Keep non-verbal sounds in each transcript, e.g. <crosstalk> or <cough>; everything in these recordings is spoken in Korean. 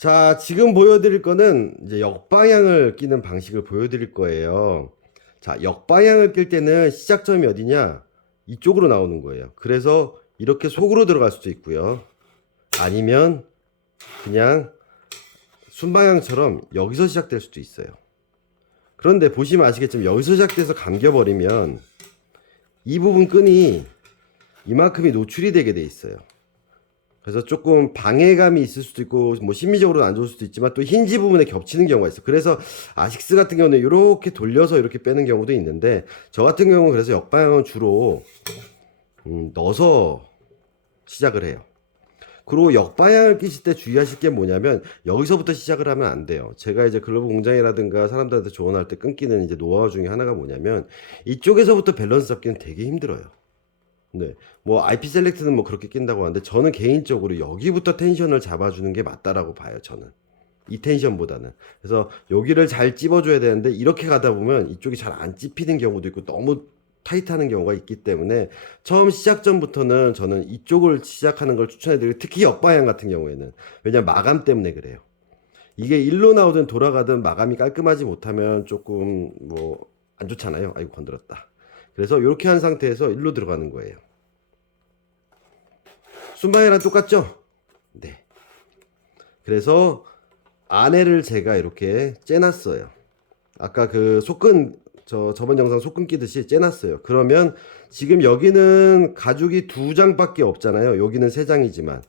자, 지금 보여드릴 거는 이제 역방향을 끼는 방식을 보여드릴 거예요. 자, 역방향을 낄 때는 시작점이 어디냐? 이쪽으로 나오는 거예요. 그래서 이렇게 속으로 들어갈 수도 있고요. 아니면 그냥 순방향처럼 여기서 시작될 수도 있어요. 그런데 보시면 아시겠지만 여기서 시작돼서 감겨버리면 이 부분 끈이 이만큼이 노출이 되게 돼 있어요. 그래서 조금 방해감이 있을 수도 있고 뭐 심리적으로 안 좋을 수도 있지만 또 힌지 부분에 겹치는 경우가 있어. 그래서 아식스 같은 경우는 이렇게 돌려서 이렇게 빼는 경우도 있는데 저 같은 경우는 그래서 역방향은 주로 음, 넣어서 시작을 해요. 그리고 역방향을 끼실 때 주의하실 게 뭐냐면 여기서부터 시작을 하면 안 돼요. 제가 이제 글로브 공장이라든가 사람들한테 조언할 때 끊기는 이제 노하우 중에 하나가 뭐냐면 이쪽에서부터 밸런스 잡기는 되게 힘들어요. 네. 뭐 IP 셀렉트는 뭐 그렇게 낀다고 하는데 저는 개인적으로 여기부터 텐션을 잡아주는 게 맞다라고 봐요. 저는. 이 텐션보다는. 그래서 여기를 잘 찝어줘야 되는데 이렇게 가다 보면 이쪽이 잘 안 찝히는 경우도 있고 너무 타이트하는 경우가 있기 때문에 처음 시작 전부터는 저는 이쪽을 시작하는 걸 추천해드리고 특히 역방향 같은 경우에는 왜냐면 마감 때문에 그래요. 이게 일로 나오든 돌아가든 마감이 깔끔하지 못하면 조금 뭐 안 좋잖아요. 아이고 건드렸다. 그래서 이렇게 한 상태에서 일로 들어가는 거예요. 순방이랑 똑같죠? 네. 그래서 안에를 제가 이렇게 째놨어요. 아까 그 속근 저 저번 영상 속근 끼듯이 째놨어요. 그러면 지금 여기는 가죽이 두 장밖에 없잖아요. 여기는 세 장이지만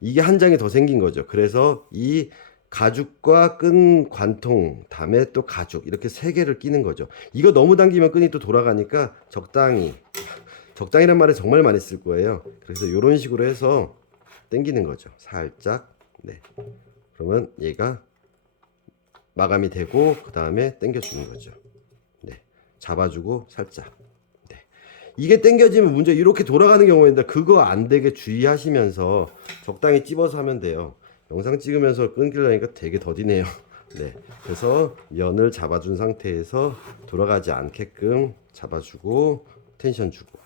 이게 한 장이 더 생긴 거죠. 그래서 이 가죽과 끈 관통, 다음에 또 가죽 이렇게 세 개를 끼는 거죠. 이거 너무 당기면 끈이 또 돌아가니까 적당히 적당이란 말을 정말 많이 쓸 거예요. 그래서 이런 식으로 해서 당기는 거죠. 살짝 네. 그러면 얘가 마감이 되고 그 다음에 당겨주는 거죠. 네, 잡아주고 살짝. 네, 이게 당겨지면 문제 이렇게 돌아가는 경우인데 그거 안 되게 주의하시면서 적당히 찝어서 하면 돼요. 영상 찍으면서 끊기려니까 되게 더디네요. <laughs> 네, 그래서 면을 잡아준 상태에서 돌아가지 않게끔 잡아주고 텐션 주고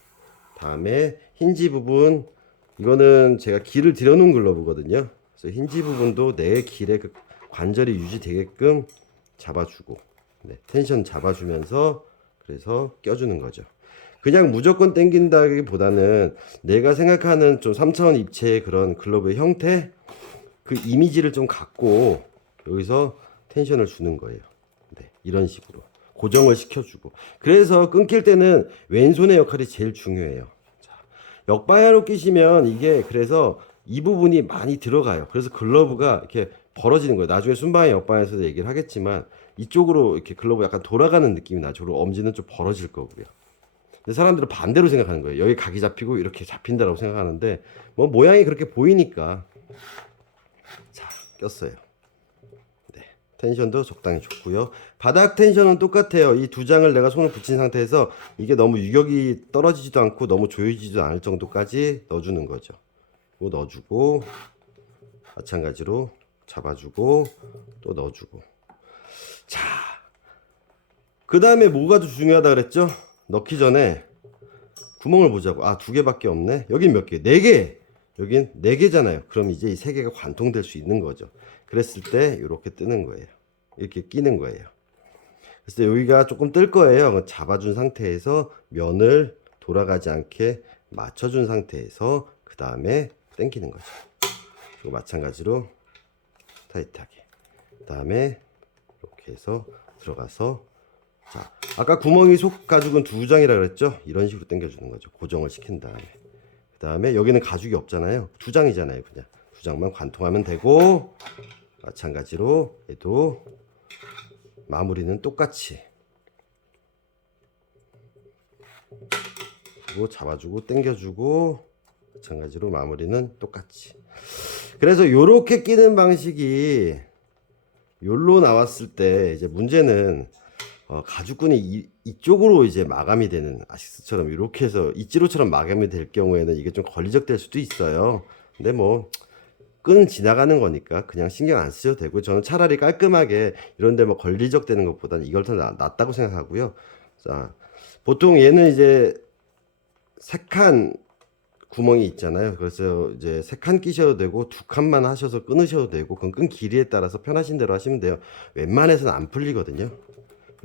다음에 힌지 부분 이거는 제가 길을 들여놓은 글러브거든요. 그래서 힌지 부분도 내 길의 그 관절이 유지되게끔 잡아주고 네, 텐션 잡아주면서 그래서 껴주는 거죠. 그냥 무조건 당긴다기보다는 내가 생각하는 좀 3차원 입체의 그런 글러브의 형태 그 이미지를 좀 갖고 여기서 텐션을 주는 거예요. 네, 이런 식으로 고정을 시켜주고 그래서 끊길 때는 왼손의 역할이 제일 중요해요. 자, 역방향으로 끼시면 이게 그래서 이 부분이 많이 들어가요. 그래서 글러브가 이렇게 벌어지는 거예요. 나중에 순방향 역방향에서도 얘기를 하겠지만 이쪽으로 이렇게 글러브 약간 돌아가는 느낌이 나죠. 그리고 엄지는 좀 벌어질 거고요. 근데 사람들은 반대로 생각하는 거예요. 여기 각이 잡히고 이렇게 잡힌다라고 생각하는데 뭐 모양이 그렇게 보이니까 자 꼈어요. 네 텐션도 적당히 좋고요. 바닥 텐션은 똑같아요. 이 두 장을 내가 손을 붙인 상태에서 이게 너무 유격이 떨어지지도 않고 너무 조여지지도 않을 정도까지 넣어주는 거죠. 이거 넣어주고 마찬가지로 잡아주고 또 넣어주고 자. 그 다음에 뭐가 더 중요하다 그랬죠? 넣기 전에 구멍을 보자고. 아, 두 개밖에 없네. 여긴 몇 개? 네 개. 여긴 네 개잖아요. 그럼 이제 이세 개가 관통될 수 있는 거죠. 그랬을 때 이렇게 뜨는 거예요. 이렇게 끼는 거예요. 그래서 여기가 조금 뜰 거예요. 잡아준 상태에서 면을 돌아가지 않게 맞춰준 상태에서 그 다음에 당기는 거죠. 그리고 마찬가지로 타이트하게. 그 다음에 이렇게 해서 들어가서 자 아까 구멍이 속 가죽은 두 장이라 그랬죠 이런 식으로 당겨주는 거죠 고정을 시킨 다음에 그 다음에 여기는 가죽이 없잖아요. 두 장이잖아요 그냥. 두 장만 관통하면 되고 마찬가지로 얘도 마무리는 똑같이. 그리고 잡아주고 당겨주고 마찬가지로 마무리는 똑같이. 그래서 요렇게 끼는 방식이 요로 나왔을 때 이제 문제는 어, 가죽끈이 이, 이쪽으로 이제 마감이 되는 아식스처럼 이렇게 해서 이지로처럼 마감이 될 경우에는 이게 좀 걸리적 될 수도 있어요. 근데 뭐 끈 지나가는 거니까 그냥 신경 안 쓰셔도 되고 저는 차라리 깔끔하게 이런데 뭐 걸리적 되는 것보다는 이걸 더 나- 낫다고 생각하고요. 자 보통 얘는 이제 색한 구멍이 있잖아요. 그래서 이제 세 칸 끼셔도 되고 두 칸만 하셔서 끊으셔도 되고 그건 끈 길이에 따라서 편하신 대로 하시면 돼요. 웬만해서는 안 풀리거든요.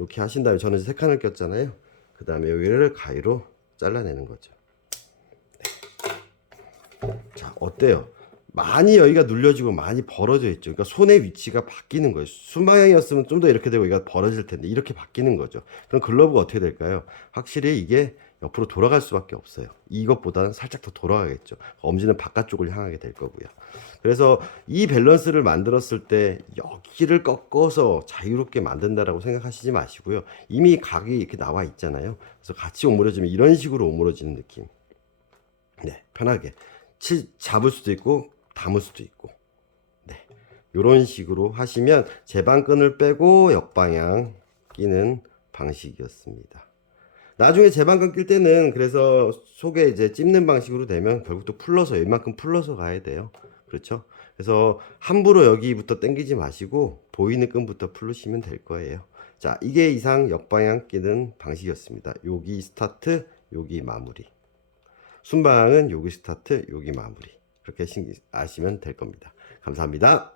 이렇게 하신 다음에 저는 세 칸을 꼈잖아요. 그 다음에 여기를 가위로 잘라내는 거죠. 네. 자 어때요? 많이 여기가 눌려지고 많이 벌어져 있죠. 그러니까 손의 위치가 바뀌는 거예요. 순방향이었으면 좀 더 이렇게 되고 여기가 벌어질 텐데 이렇게 바뀌는 거죠. 그럼 글러브가 어떻게 될까요? 확실히 이게 옆으로 돌아갈 수밖에 없어요. 이것보다는 살짝 더 돌아가겠죠. 엄지는 바깥쪽을 향하게 될 거고요. 그래서 이 밸런스를 만들었을 때 여기를 꺾어서 자유롭게 만든다라고 생각하시지 마시고요. 이미 각이 이렇게 나와 있잖아요. 그래서 같이 오므려지면 이런 식으로 오므려지는 느낌. 네, 편하게 치, 잡을 수도 있고 담을 수도 있고. 네, 이런 식으로 하시면 제방끈을 빼고 역방향 끼는 방식이었습니다. 나중에 제방끈 낄 때는 그래서 속에 이제 찝는 방식으로 되면 결국 또 풀러서 이만큼 풀러서 가야 돼요. 그렇죠? 그래서 함부로 여기부터 당기지 마시고 보이는 끈부터 풀으시면 될 거예요. 자, 이게 이상 역방향 끼는 방식이었습니다. 여기 스타트, 여기 마무리. 순방은 여기 스타트, 여기 마무리. 그렇게 신- 아시면 될 겁니다. 감사합니다.